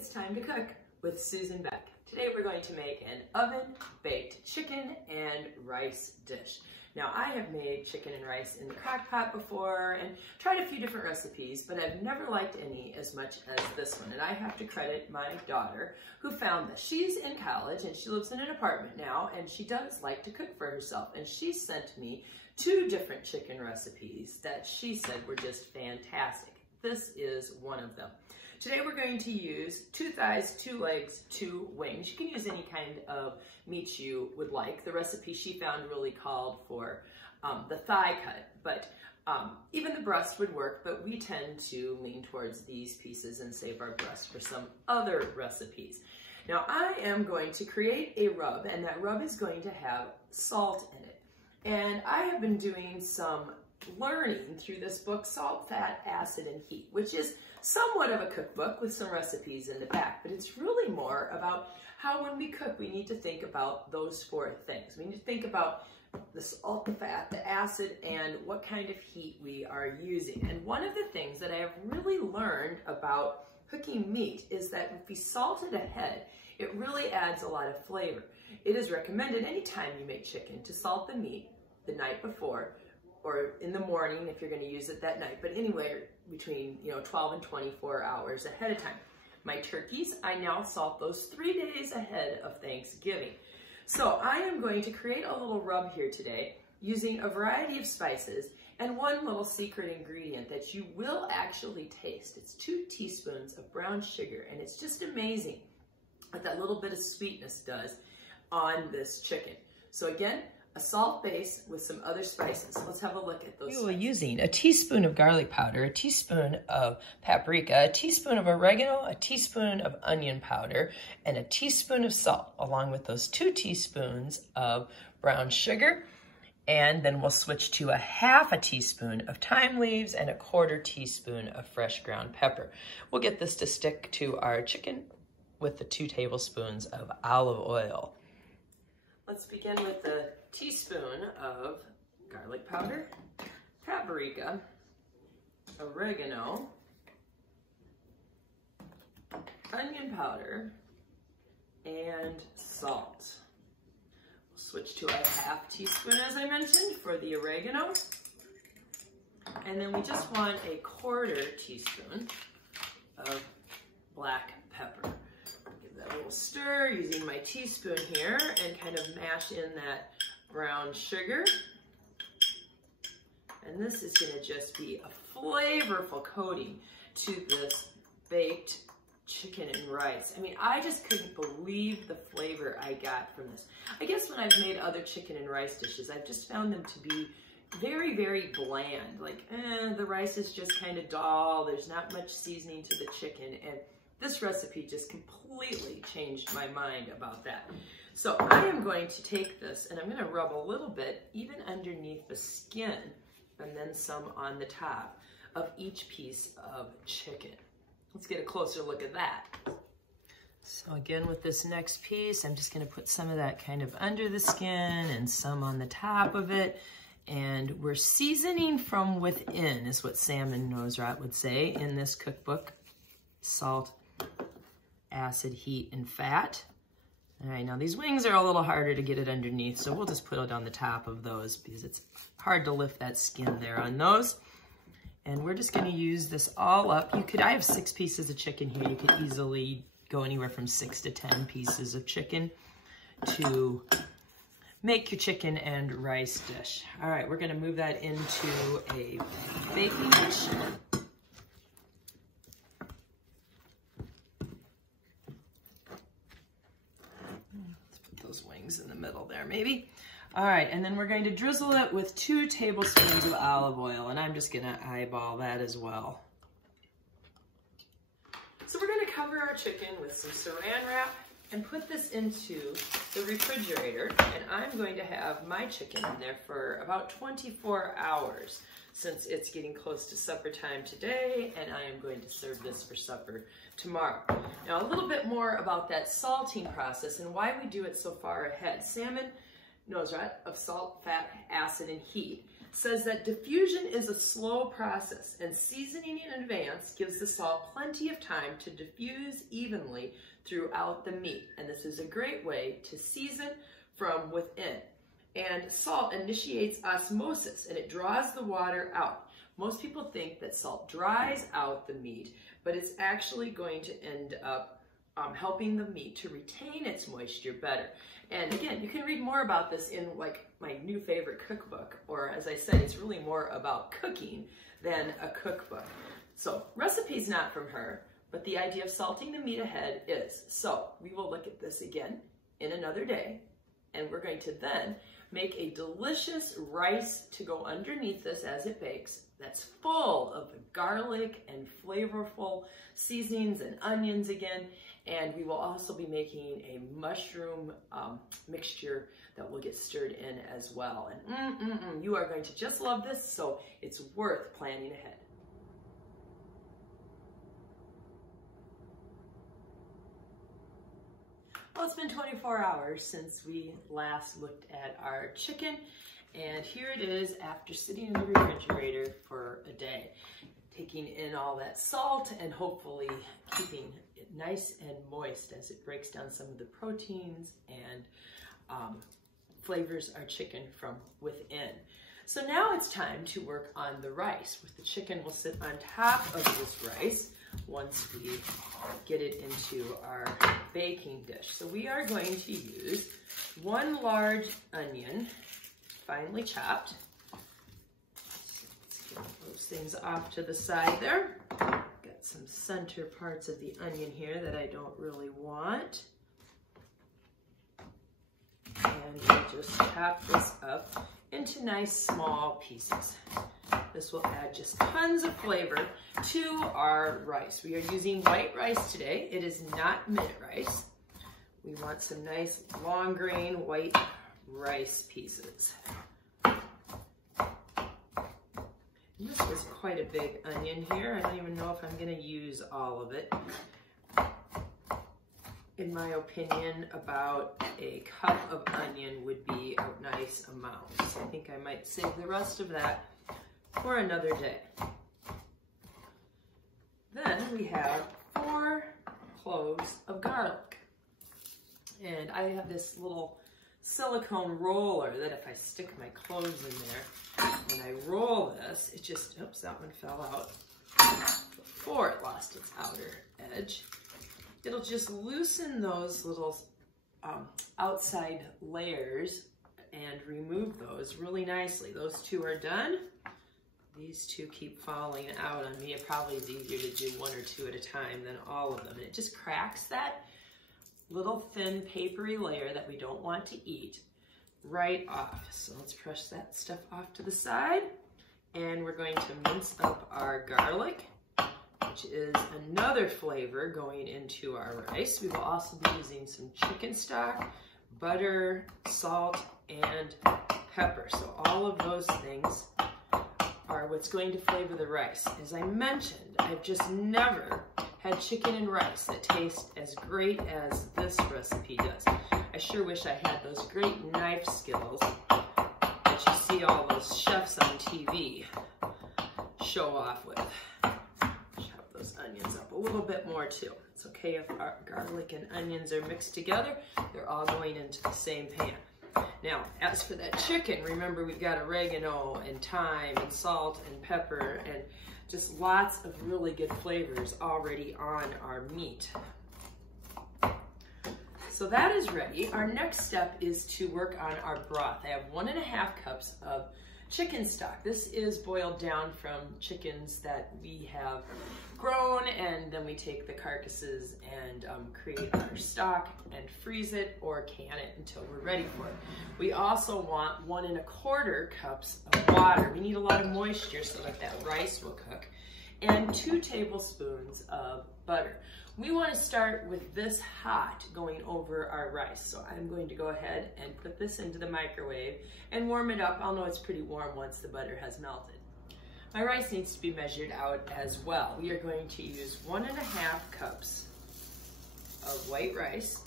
It's time to cook with Susan Beck. Today we're going to make an oven-baked chicken and rice dish. Now I have made chicken and rice in the crock pot before and tried a few different recipes, but I've never liked any as much as this one. And I have to credit my daughter who found this. She's in college and she lives in an apartment now, and she does like to cook for herself. And she sent me 2 different chicken recipes that she said were just fantastic. This is one of them. Today we're going to use 2 thighs, 2 legs, 2 wings. You can use any kind of meat you would like. The recipe she found really called for the thigh cut, but even the breast would work, but we tend to lean towards these pieces and save our breast for some other recipes. Now I am going to create a rub, and that rub is going to have salt in it. And I have been doing some learning through this book, Salt, Fat, Acid, and Heat, which is somewhat of a cookbook with some recipes in the back, but it's really more about how when we cook, we need to think about those 4 things. We need to think about the salt, the fat, the acid, and what kind of heat we are using. And one of the things that I have really learned about cooking meat is that if we salt it ahead, it really adds a lot of flavor. It is recommended anytime you make chicken to salt the meat the night before, or in the morning if you're going to use it that night, but anywhere between 12 and 24 hours ahead of time. My turkeys, I now salt those 3 days ahead of Thanksgiving. So I am going to create a little rub here today using a variety of spices and one little secret ingredient that you will actually taste. It's 2 teaspoons of brown sugar, and it's just amazing what that little bit of sweetness does on this chicken. So again, a salt base with some other spices. Let's have a look at those. We will be using a teaspoon of garlic powder, a teaspoon of paprika, a teaspoon of oregano, a teaspoon of onion powder, and a teaspoon of salt, along with those 2 teaspoons of brown sugar. And then we'll switch to a half a teaspoon of thyme leaves and a 1/4 teaspoon of fresh ground pepper. We'll get this to stick to our chicken with the 2 tablespoons of olive oil. Let's begin with a teaspoon of garlic powder, paprika, oregano, onion powder, and salt. We'll switch to a half teaspoon, as I mentioned, for the oregano. And then we just want a 1/4 teaspoon of black pepper. A little stir using my teaspoon here and kind of mash in that brown sugar. And this is going to just be a flavorful coating to this baked chicken and rice. I mean, I just couldn't believe the flavor I got from this. I guess when I've made other chicken and rice dishes, I've just found them to be very, very bland. Like, the rice is just kind of dull. There's not much seasoning to the chicken. And this recipe just completely changed my mind about that. So I am going to take this and I'm going to rub a little bit even underneath the skin and then some on the top of each piece of chicken. Let's get a closer look at that. So again, with this next piece, I'm just going to put some of that kind of under the skin and some on the top of it. And we're seasoning from within, is what Samin Nosrat would say in this cookbook. Salt, acid, heat, and fat. All right, now these wings are a little harder to get it underneath, so we'll just put it on the top of those because it's hard to lift that skin there on those. And we're just going to use this all up. I have 6 pieces of chicken here. You could easily go anywhere from 6 to 10 pieces of chicken to make your chicken and rice dish. All right, we're going to move that into a baking dish. Those wings in the middle there, maybe. All right, and then we're going to drizzle it with 2 tablespoons of olive oil, and I'm just gonna eyeball that as well. So we're gonna cover our chicken with some saran wrap and put this into the refrigerator, and I'm going to have my chicken in there for about 24 hours since it's getting close to supper time today, and I am going to serve this for supper tomorrow. Now, a little bit more about that salting process and why we do it so far ahead. Samin Nosrat of Salt, Fat, Acid, and Heat says that diffusion is a slow process and seasoning in advance gives the salt plenty of time to diffuse evenly throughout the meat. And this is a great way to season from within. And salt initiates osmosis and it draws the water out. Most people think that salt dries out the meat, but it's actually going to end up helping the meat to retain its moisture better. And again, you can read more about this in like my new favorite cookbook, or as I said, it's really more about cooking than a cookbook. So recipe's not from her, but the idea of salting the meat ahead is. So we will look at this again in another day, and we're going to then make a delicious rice to go underneath this as it bakes that's full of garlic and flavorful seasonings and onions again. And we will also be making a mushroom mixture that will get stirred in as well. And you are going to just love this, so it's worth planning ahead. Well, it's been 24 hours since we last looked at our chicken, and here it is after sitting in the refrigerator for a day, taking in all that salt and hopefully keeping it nice and moist as it breaks down some of the proteins and flavors our chicken from within. So now it's time to work on the rice. With the chicken will sit on top of this rice once we get it into our baking dish. So we are going to use 1 large onion, finely chopped. Let's get those things off to the side there. Got some center parts of the onion here that I don't really want. And we'll just chop this up into nice small pieces. This will add just tons of flavor to our rice. We are using white rice today. It is not minute rice. We want some nice long grain white rice pieces. This is quite a big onion here. I don't even know if I'm going to use all of it. In my opinion, about a cup of onion would be a nice amount. So I think I might save the rest of that for another day. Then we have 4 cloves of garlic. And I have this little silicone roller that if I stick my cloves in there and I roll this, it just, oops, that one fell out before it lost its outer edge. It'll just loosen those little outside layers and remove those really nicely. Those 2 are done. These 2 keep falling out on me. It probably is easier to do 1 or 2 at a time than all of them. And it just cracks that little thin papery layer that we don't want to eat right off. So let's brush that stuff off to the side. And we're going to mince up our garlic, which is another flavor going into our rice. We will also be using some chicken stock, butter, salt, and pepper. So all of those things are what's going to flavor the rice. As I mentioned, I've just never had chicken and rice that taste as great as this recipe does. I sure wish I had those great knife skills that you see all those chefs on TV show off with. Chop those onions up a little bit more too. It's okay if our garlic and onions are mixed together. They're all going into the same pan. Now, as for that chicken, remember we've got oregano and thyme and salt and pepper and just lots of really good flavors already on our meat. So that is ready. Our next step is to work on our broth. I have 1.5 cups of chicken stock. This is boiled down from chickens that we have grown, and then we take the carcasses and create our stock and freeze it or can it until we're ready for it. We also want 1.25 cups of water. We need a lot of moisture so that that rice will cook, and 2 tablespoons of butter. We want to start with this hot going over our rice. So I'm going to go ahead and put this into the microwave and warm it up. I'll know it's pretty warm once the butter has melted. My rice needs to be measured out as well. We are going to use 1.5 cups of white rice.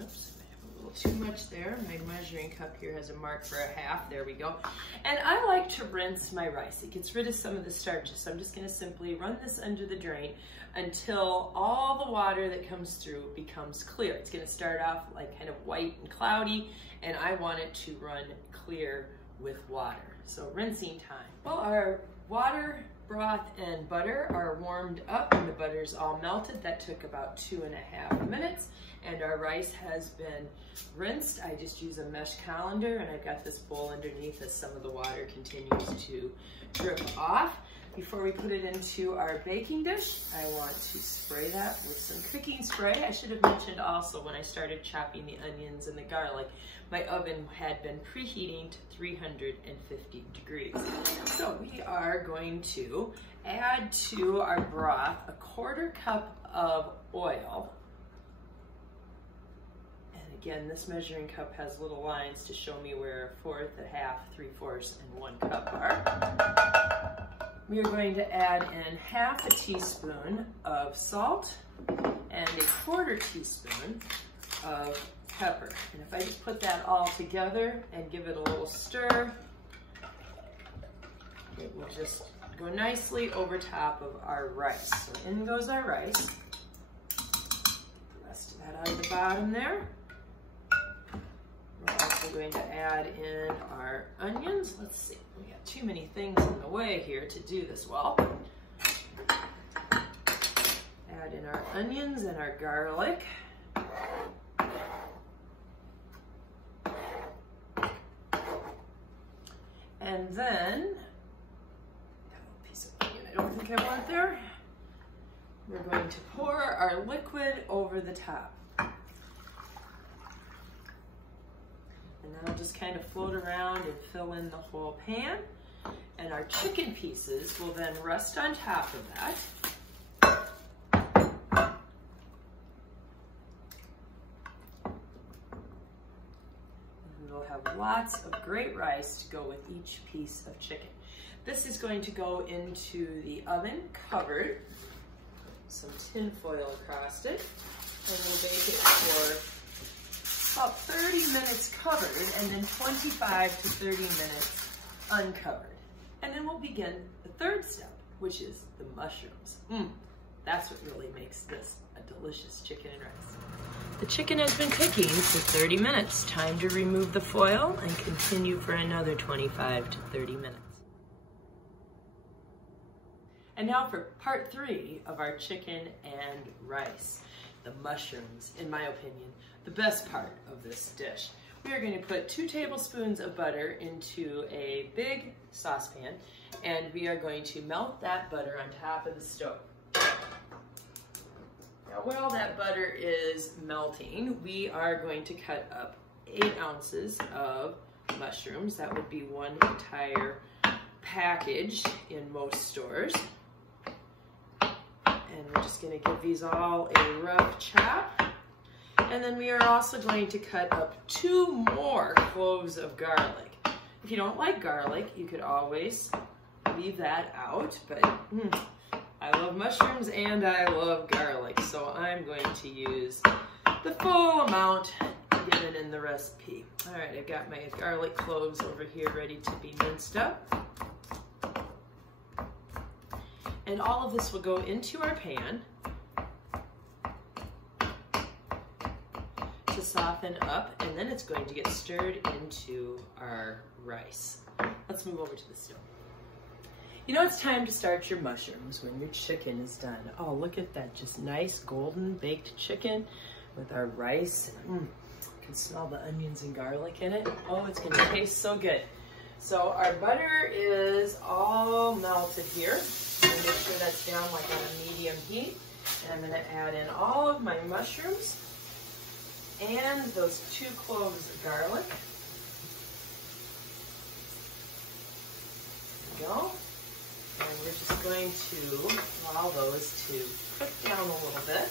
Oops, I have a A little too much there. My measuring cup here has a mark for a half. There we go. And I like to rinse my rice. It gets rid of some of the starches. So I'm just going to simply run this under the drain until all the water that comes through becomes clear. It's going to start off like kind of white and cloudy, and I want it to run clear with water. So rinsing time. Well, our water, broth, and butter are warmed up and the butter's all melted. That took about 2.5 minutes. And our rice has been rinsed. I just use a mesh colander, and I've got this bowl underneath as some of the water continues to drip off. Before we put it into our baking dish, I want to spray that with some cooking spray. I should have mentioned also when I started chopping the onions and the garlic, my oven had been preheating to 350 degrees. So we are going to add to our broth a 1/4 cup of oil. Again, this measuring cup has little lines to show me where 1/4, 1/2, 3/4, and 1 cup are. We are going to add in 1/2 teaspoon of salt and a 1/4 teaspoon of pepper. And if I just put that all together and give it a little stir, it will just go nicely over top of our rice. So in goes our rice. The rest of that out of the bottom there. We're also going to add in our onions. Let's see, we got too many things in the way here to do this well. Add in our onions and our garlic. And then, a piece of onion I don't think I want there. We're going to pour our liquid over the top. And then I'll just kind of float around and fill in the whole pan. And our chicken pieces will then rest on top of that. And we'll have lots of great rice to go with each piece of chicken. This is going to go into the oven covered, some tin foil across it, and we'll bake it for about 30 minutes covered, and then 25 to 30 minutes uncovered. And then we'll begin the third step, which is the mushrooms. That's what really makes this a delicious chicken and rice. The chicken has been cooking for 30 minutes. Time to remove the foil and continue for another 25 to 30 minutes. And now for part 3 of our chicken and rice, the mushrooms, in my opinion, the best part of this dish. We are going to put 2 tablespoons of butter into a big saucepan, and we are going to melt that butter on top of the stove. Now, while that butter is melting, we are going to cut up 8 ounces of mushrooms. That would be 1 entire package in most stores. And we're just going to give these all a rough chop. And then we are also going to cut up 2 more cloves of garlic. If you don't like garlic, you could always leave that out, but I love mushrooms and I love garlic, so I'm going to use the full amount given in the recipe. All right, I've got my garlic cloves over here ready to be minced up. And all of this will go into our pan to soften up, and then it's going to get stirred into our rice. Let's move over to the stove. You know, it's time to start your mushrooms when your chicken is done. Oh, look at that, just nice golden baked chicken with our rice. You can smell the onions and garlic in it. Oh, it's gonna taste so good. So our butter is all melted here. I'm gonna make sure that's down like on a medium heat. And I'm gonna add in all of my mushrooms and those 2 cloves of garlic. There we go. And we're just going to allow those to cook down a little bit.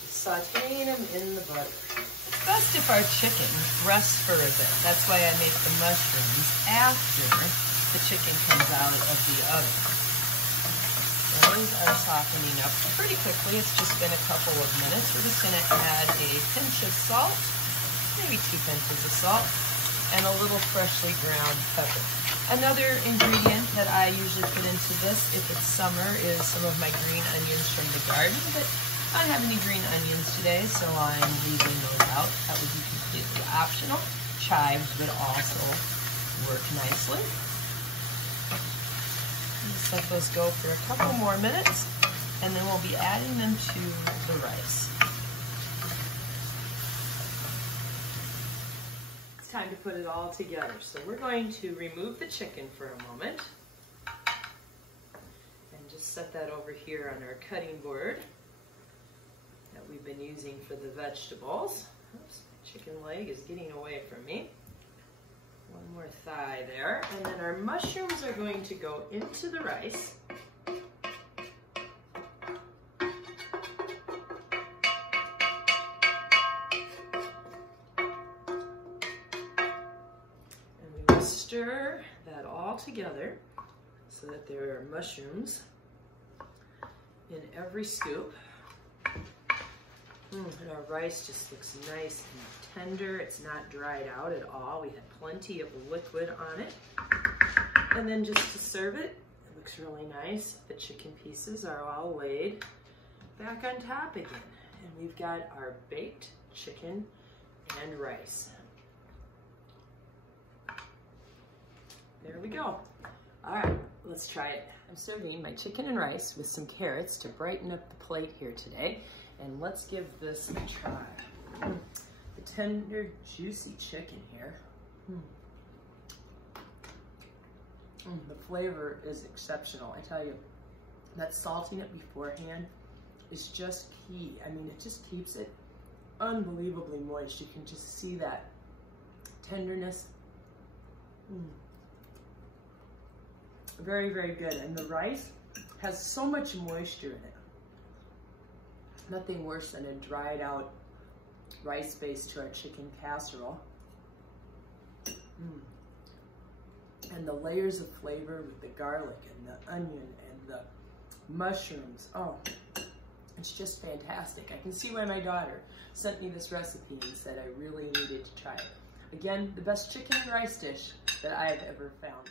Just sauteing them in the butter. It's best if our chicken rests for a bit. That's why I make the mushrooms after the chicken comes out of the oven. And those are softening up pretty quickly. It's just been a couple of minutes. We're just going to add a pinch of salt, maybe 2 pinches of salt, and a little freshly ground pepper. Another ingredient that I usually put into this, if it's summer, is some of my green onions from the garden, but I don't have any green onions today, so I'm leaving those out. That would be completely optional. Chives would also work nicely. Just let those go for a couple more minutes, and then we'll be adding them to the rice. Time to put it all together. So we're going to remove the chicken for a moment and just set that over here on our cutting board that we've been using for the vegetables. Oops, my chicken leg is getting away from me. One more thigh there. And then our mushrooms are going to go into the rice. Stir that all together so that there are mushrooms in every scoop. And our rice just looks nice and tender. It's not dried out at all. We have plenty of liquid on it. And then just to serve it, it looks really nice. The chicken pieces are all laid back on top again. And we've got our baked chicken and rice. There we go. All right, let's try it. I'm serving my chicken and rice with some carrots to brighten up the plate here today. And let's give this a try. The tender, juicy chicken here. The flavor is exceptional. I tell you, that salting it beforehand is just key. I mean, it just keeps it unbelievably moist. You can just see that tenderness. Very, very good. And the rice has so much moisture in it. Nothing worse than a dried out rice base to our chicken casserole. And the layers of flavor with the garlic and the onion and the mushrooms. Oh, it's just fantastic. I can see why my daughter sent me this recipe and said I really needed to try it. Again, the best chicken and rice dish that I have ever found.